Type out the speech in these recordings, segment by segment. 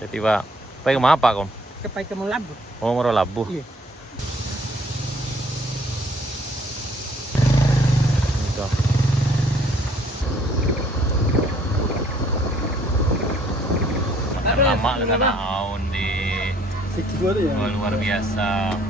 Jadi Pak,ไปกับหมาป่าก่อน จะไปกำมะลับ Oh, mau labu. Iya. Gitu. Lama ke sana Aun di luar biasa.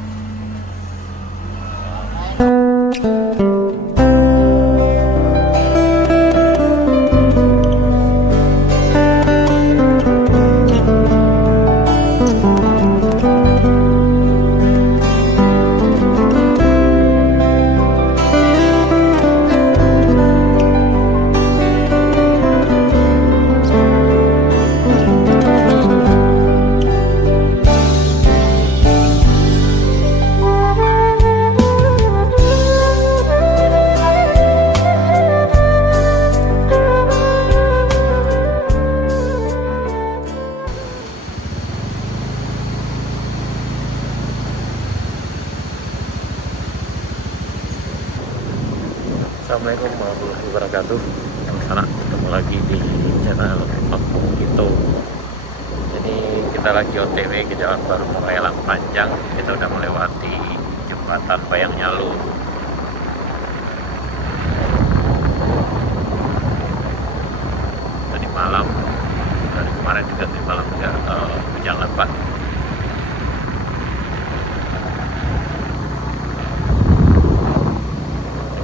Assalamualaikum warahmatullahi wabarakatuh. Yang sana ketemu lagi di channel Kampung Gitu. Jadi kita lagi OTW ke Jalan Baru Pemayalang Panjang. Kita udah melewati jembatan Bayang Nyalu. Tadi malam, dari kemarin juga di malam juga hujan lebat.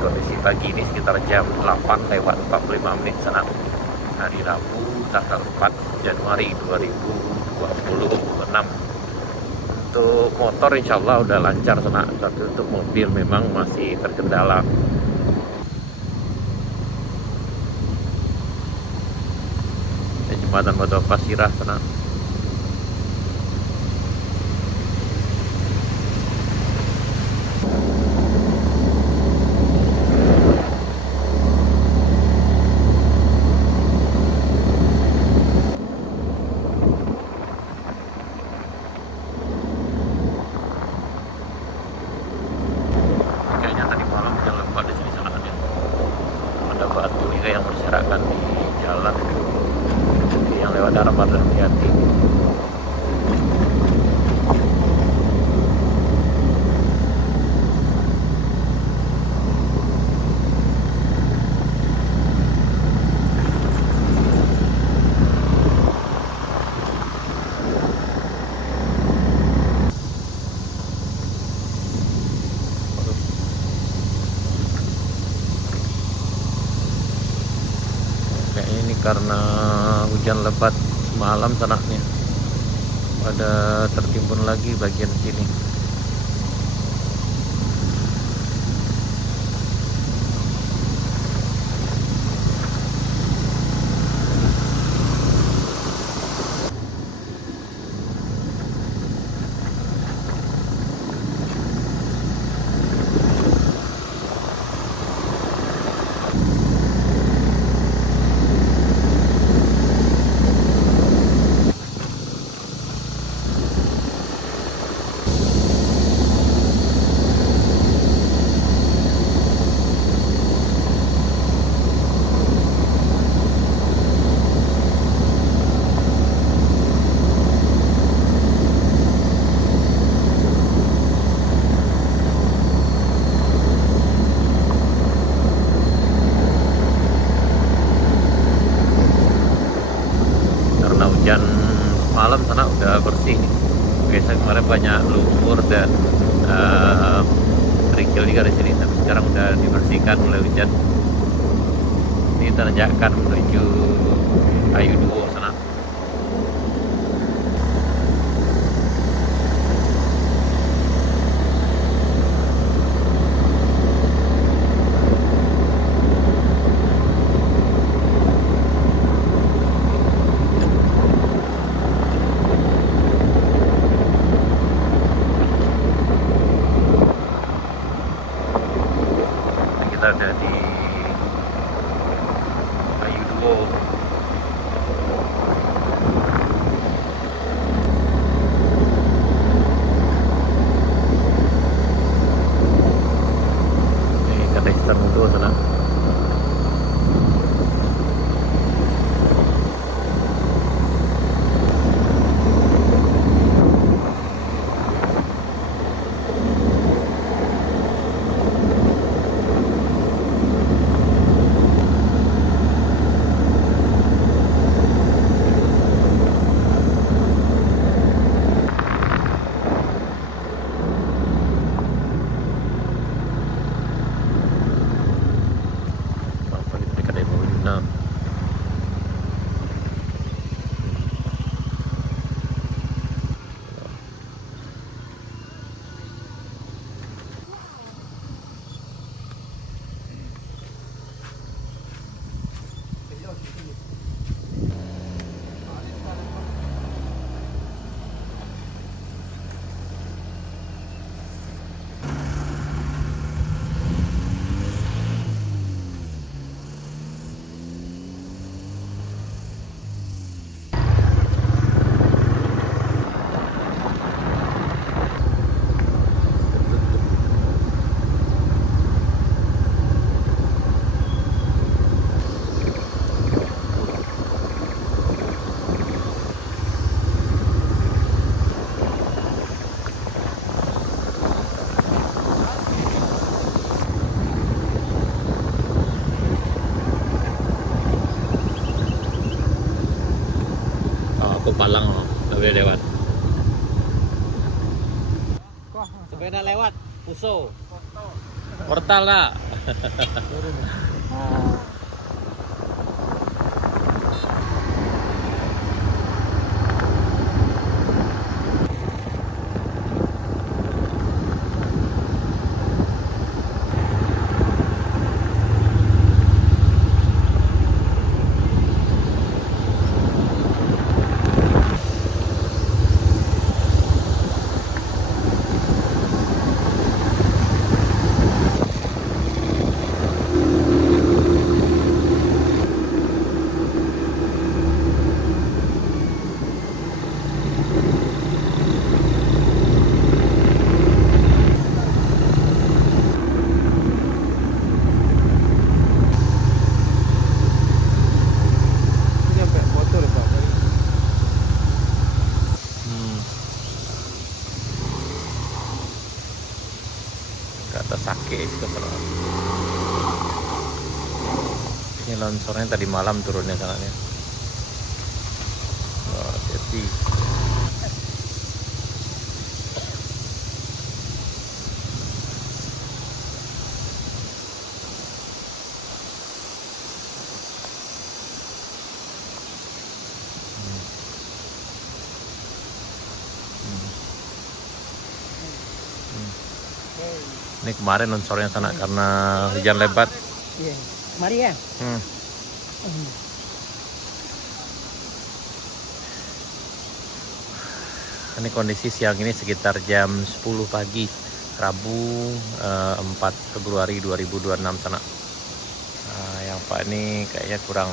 Kondisi pagi ini sekitar jam 8 lewat 45 menit sana, hari Rabu tanggal 4 Januari 2026. Untuk motor insya Allah udah lancar sana, tapi untuk mobil memang masih terkendala. Jembatan Batu Pasirah sana. Ada batu juga yang berserakan di jalan, jadi yang lewat arah pada hati-hati. Kayaknya ini karena hujan lebat malam tanahnya pada tertimbun lagi bagian sini. Hujan malam sana udah bersih. Biasa kemarin banyak lumpur dan kerikil juga di sini, tapi sekarang udah dibersihkan oleh hujan. Ini tanjakan menuju Ayu Duo sana. Kita ada di Ayu Duo. Kopalang loh, nggak boleh lewat. Sepeda lewat, Puso. Portal lah. Kata sakit kepala. Ini longsornya tadi malam turunnya sangatnya. Oh, hati-hati. Ini kemarin longsornya sana karena hujan lebat. Iya, mari ya. Ini kondisi siang ini sekitar jam 10 pagi, Rabu 4 Februari 2026 sana. Yang Pak ini kayaknya kurang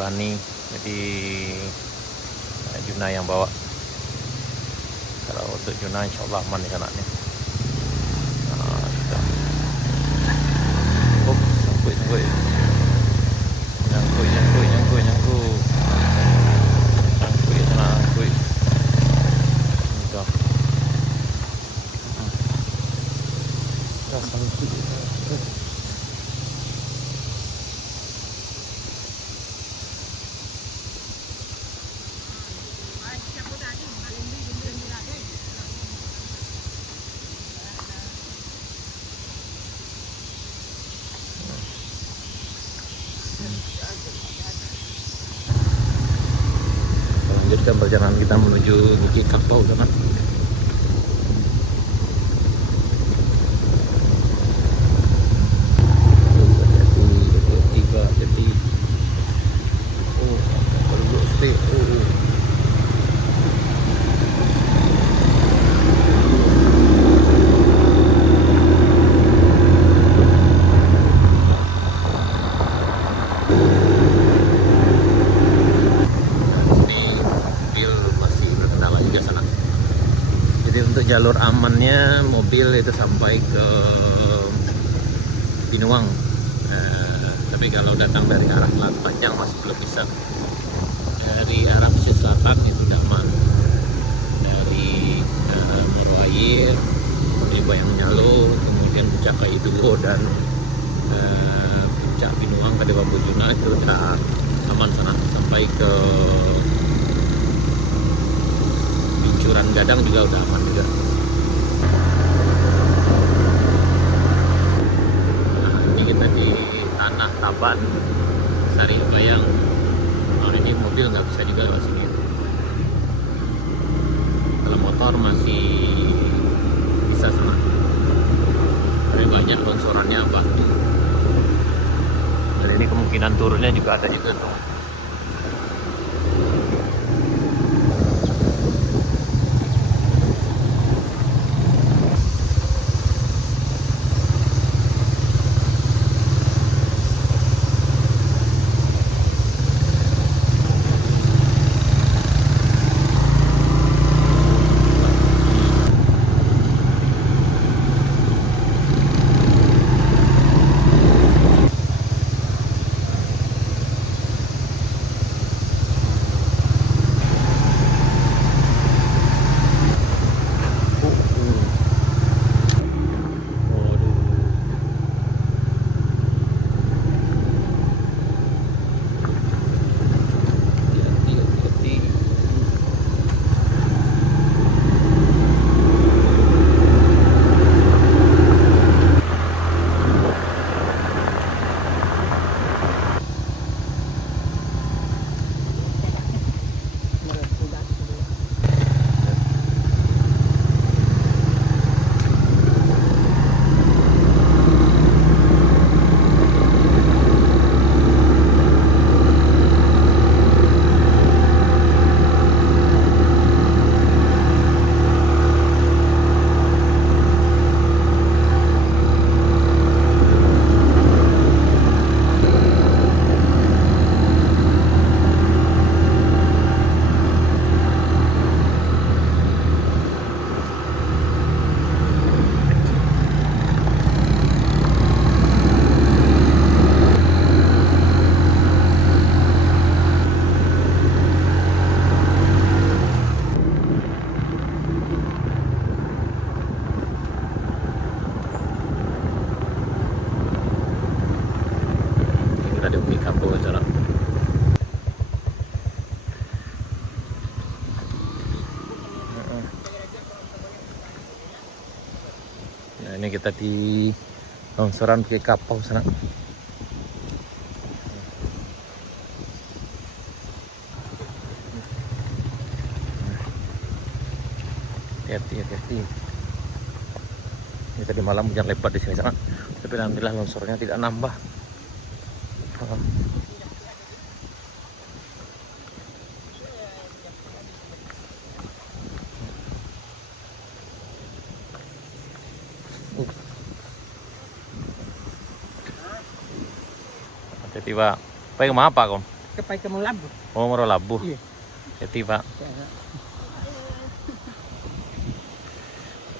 berani, jadi Juna yang bawa. Kalau untuk Juna insya Allah aman di sana nih. Lanjutkan perjalanan kita menuju Bukit Kapau, teman. Jadi perlu stay. Untuk jalur amannya mobil itu sampai ke Binuang, tapi kalau datang dari arah Laut Panjang masih belum bisa. Dari arah pesisir selatan itu udah aman, dari Moroair, kemudian Bayang-Nyalo, kemudian Puncak Kaidulo dan Puncak Binuang pada Bambu Juna itu udah aman sana, sampai ke Bincuran Gadang juga udah aman juga. Nah, ini kita di Tanah Taban, Sari Bayang. Kalau ini mobil nggak bisa juga lewat sini. Kalau motor masih bisa sana. Tapi banyak longsorannya batu. Dan ini kemungkinan turunnya juga ada juga tuh. Ini kita di longsoran pakai kapau sana. Hati-hati. Ini tadi malam hujan lebat di sini sana. Tapi alhamdulillah longsornya tidak nambah. Jadi Pak, pergi kemana Pak Kom? Kepai ke Melabu. Oh, mau labuh. Iya. Jadi Pak,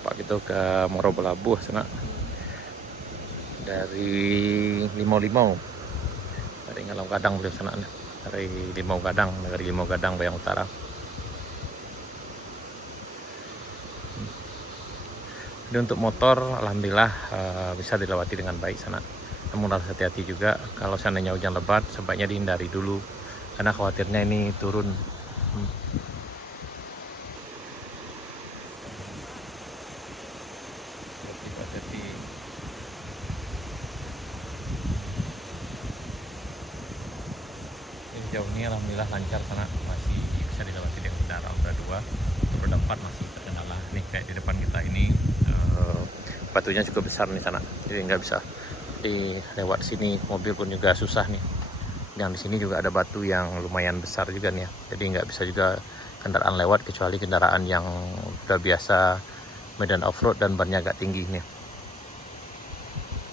Pak kita ke Morobelabuh sana. Dari Limau-Limau. Dari Ngalau Gadang beliau sana. Dari Limau Gadang, dari Limau Gadang Bayang Utara. Jadi untuk motor alhamdulillah bisa dilewati dengan baik sana. Namun harus hati-hati juga kalau seandainya hujan lebat sebaiknya dihindari dulu karena khawatirnya ini turun. Hati-hati. Ini jauh ini alhamdulillah lancar sana, masih bisa dilewati dengan kendaraan roda 2. Untuk roda 4 masih terkendala. Nih kayak di depan kita ini batunya cukup besar nih sana, jadi nggak bisa lewat sini, mobil pun juga susah nih. Yang di sini juga ada batu yang lumayan besar juga nih ya, jadi nggak bisa juga kendaraan lewat kecuali kendaraan yang udah biasa medan off-road dan bannya agak tinggi nih.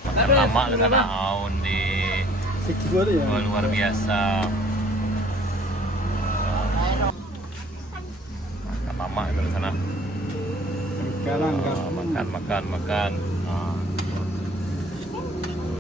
Makan lama ke sana aun di luar biasa. Makan lama ke sana. Makan.